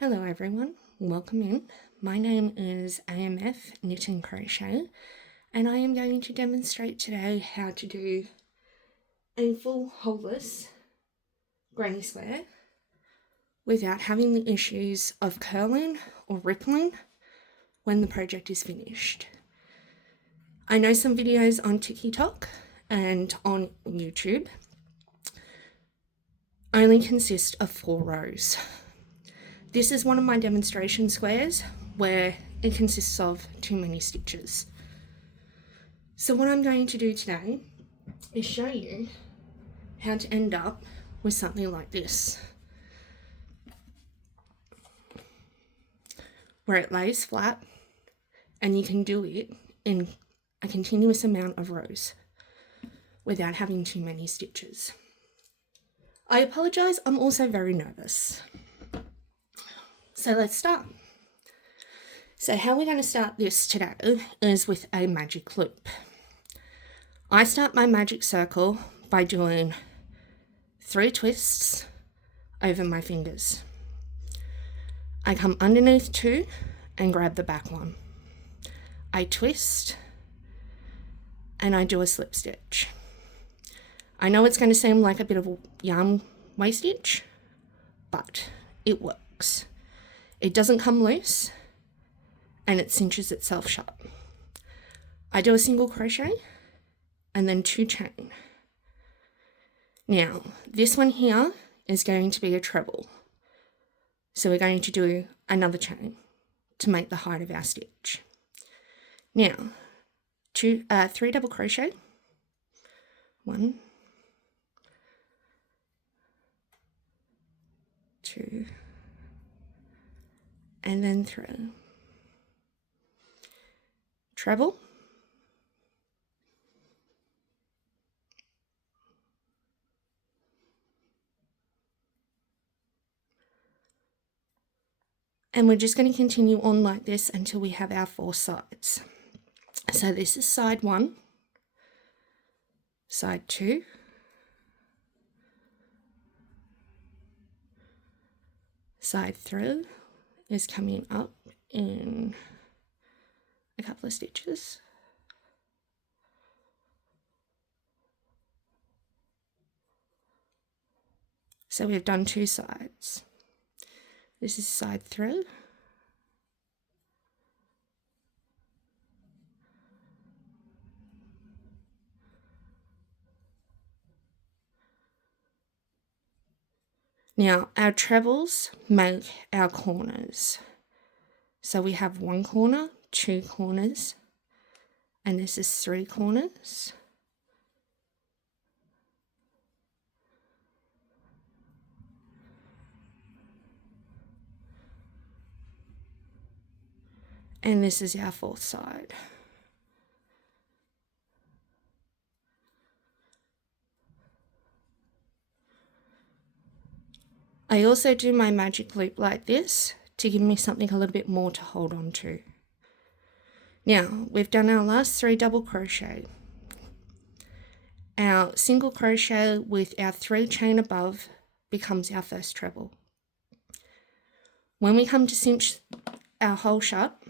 Hello everyone, welcome in. My name is AMF Knit and Crochet and I am going to demonstrate today how to do a full holeless granny square without having the issues of curling or rippling when the project is finished. I know some videos on TikTok and on YouTube only consist of 4 rows. This is one of my demonstration squares where it consists of too many stitches. So what I'm going to do today is show you how to end up with something like this, where it lays flat and you can do it in a continuous amount of rows without having too many stitches. I apologise, I'm also very nervous. So let's start. So how we're going to start this today is with a magic loop. I start my magic circle by doing 3 twists over my fingers. I come underneath 2 and grab the back one. I twist and I do a slip stitch. I know it's going to seem like a bit of a yarn wastage, but it works. It doesn't come loose and it cinches itself shut. I do a single crochet and then 2 chain. Now, this one here is going to be a treble. So we're going to do another chain to make the height of our stitch. Now, 3 double crochet. 1, 2, and then 3. Treble. And we're just going to continue on like this until we have our 4 sides. So this is side 1, side 2, side 3 is coming up in a couple of stitches. So we've done 2 sides. This is side 3. Now, our trebles make our corners. So we have 1 corner, 2 corners, and this is 3 corners. And this is our 4th side. I also do my magic loop like this to give me something a little bit more to hold on to. Now, we've done our last 3 double crochet. Our single crochet with our 3 chain above becomes our first treble. When we come to cinch our hole shut,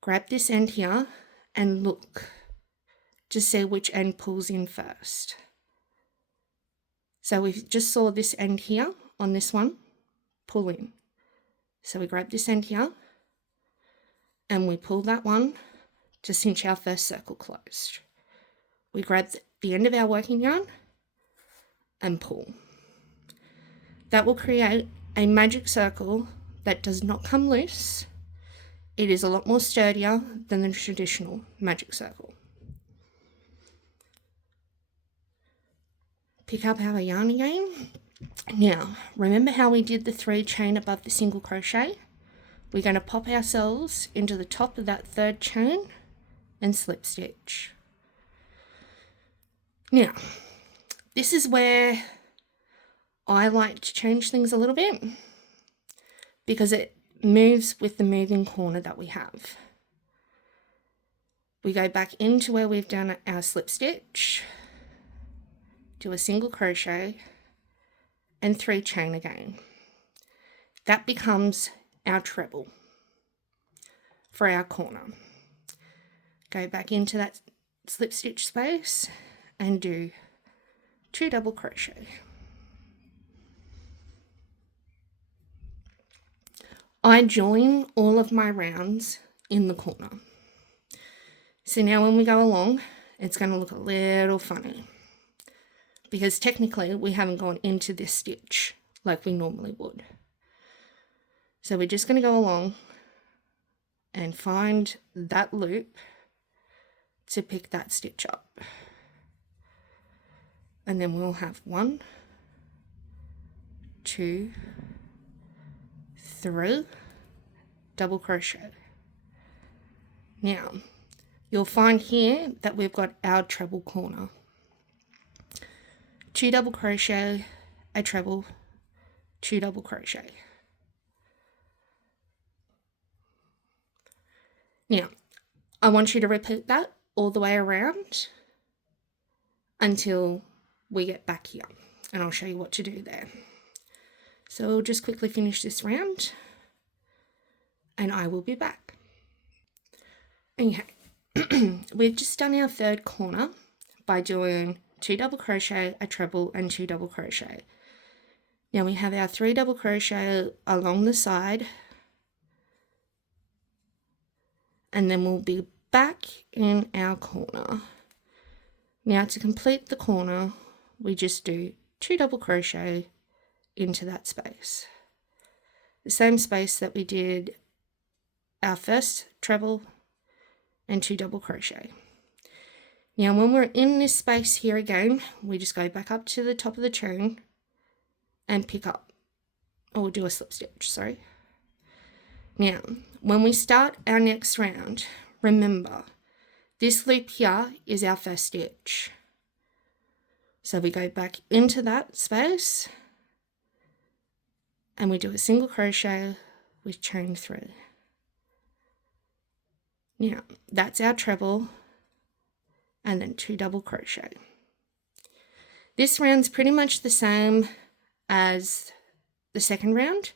grab this end here and look to see which end pulls in first. So we just saw this end here on this one pull in. So we grab this end here and we pull that one to cinch our first circle closed. We grab the end of our working yarn and pull. That will create a magic circle that does not come loose. It is a lot more sturdier than the traditional magic circle. Pick up our yarn again. Now, remember how we did the 3 chain above the single crochet? We're going to pop ourselves into the top of that 3rd chain and slip stitch. Now, this is where I like to change things a little bit because it moves with the moving corner that we have. We go back into where we've done our slip stitch, do a single crochet and 3 chain again. that becomes our treble for our corner. Go back into that slip stitch space and do 2 double crochet. I join all of my rounds in the corner. So now when we go along, it's going to look a little funny because technically we haven't gone into this stitch like we normally would. So we're just going to go along and find that loop to pick that stitch up. And then we'll have 1, 2, 3 double crochet. Now, you'll find here that we've got our treble corner. 2 double crochet, a treble, 2 double crochet. Now, I want you to repeat that all the way around until we get back here, and I'll show you what to do there. So we'll just quickly finish this round and I will be back. Okay, we've just done our 3rd corner by doing 2 double crochet, a treble and 2 double crochet. Now we have our 3 double crochet along the side, and then we'll be back in our corner. Now to complete the corner, we just do 2 double crochet into that space. The same space that we did our first treble and 2 double crochet. Now when we're in this space here again, we just go back up to the top of the chain and pick up, or do a slip stitch, sorry. Now, when we start our next round, remember, this loop here is our first stitch. So we go back into that space and we do a single crochet with chain 3. Now, that's our treble and then 2 double crochet. This round's pretty much the same as the second round,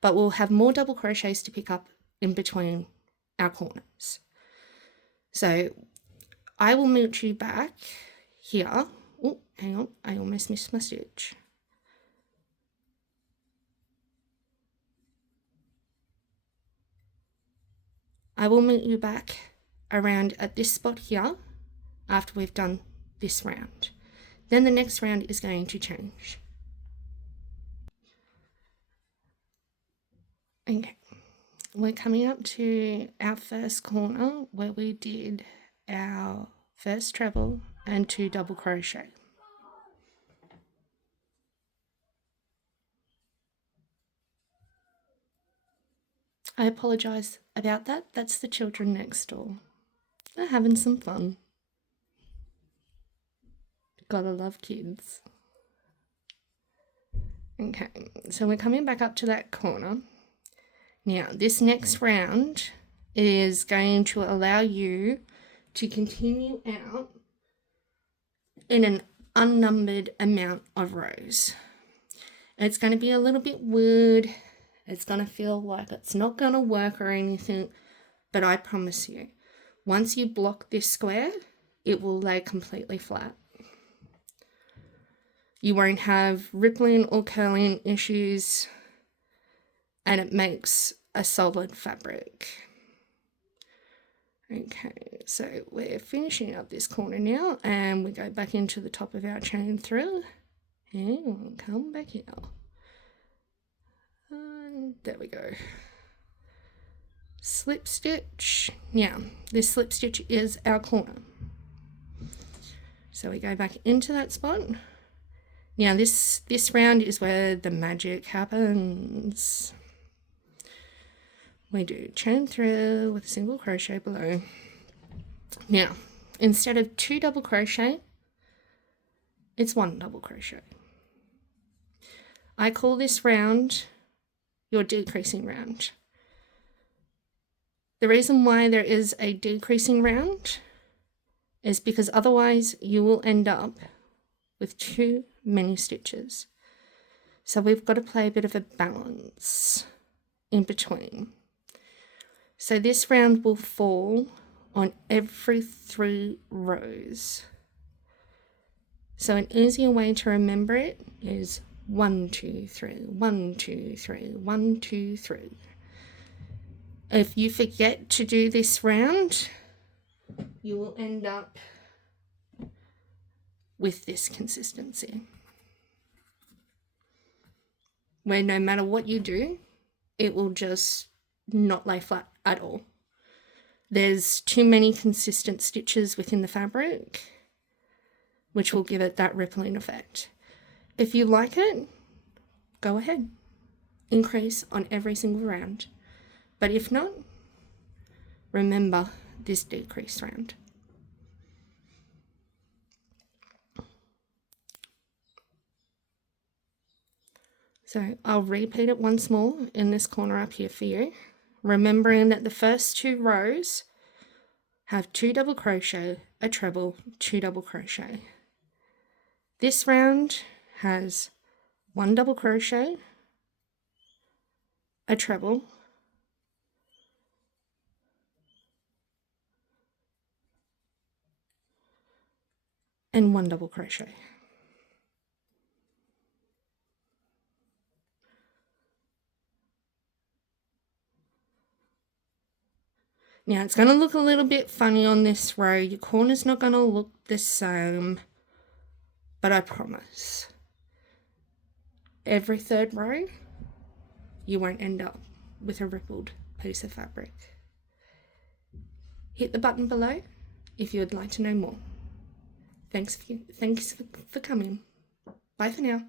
but we'll have more double crochets to pick up in between our corners. So I will meet you back here. Oh, hang on, I almost missed my stitch. I will meet you back around at this spot here after we've done this round. Then the next round is going to change. Okay, we're coming up to our first corner where we did our first treble and 2 double crochet. I apologise about that. That's the children next door. They're having some fun. Gotta love kids. Okay, so we're coming back up to that corner. Now, this next round is going to allow you to continue out in an unnumbered amount of rows. It's going to be a little bit weird. It's going to feel like it's not going to work or anything, but I promise you, once you block this square, it will lay completely flat. You won't have rippling or curling issues, and it makes a solid fabric. Okay, so we're finishing up this corner now, and we go back into the top of our chain 3, and we'll come back here. And there we go. Slip stitch. Now, this slip stitch is our corner. So we go back into that spot. Now this round is where the magic happens. We do chain 3 with a single crochet below. Now, instead of 2 double crochet, it's 1 double crochet. I call this round your decreasing round. The reason why there is a decreasing round is because otherwise you will end up with too many stitches. So we've got to play a bit of a balance in between. So this round will fall on every 3 rows. So an easier way to remember it is 1, 2, 3, 1, 2, 3, 1, 2, 3. If you forget to do this round, you will end up with this consistency, where no matter what you do, it will just not lay flat at all. There's too many consistent stitches within the fabric, which will give it that rippling effect. If you like it, go ahead, increase on every single round. But if not, remember this decrease round. So I'll repeat it once more in this corner up here for you, remembering that the first 2 rows have 2 double crochet, a treble, 2 double crochet. This round has 1 double crochet, a treble, and 1 double crochet. Now it's going to look a little bit funny on this row. Your corner's not going to look the same, but I promise, every 3rd row, you won't end up with a rippled piece of fabric. Hit the button below if you would like to know more. Thanks for coming. Bye for now.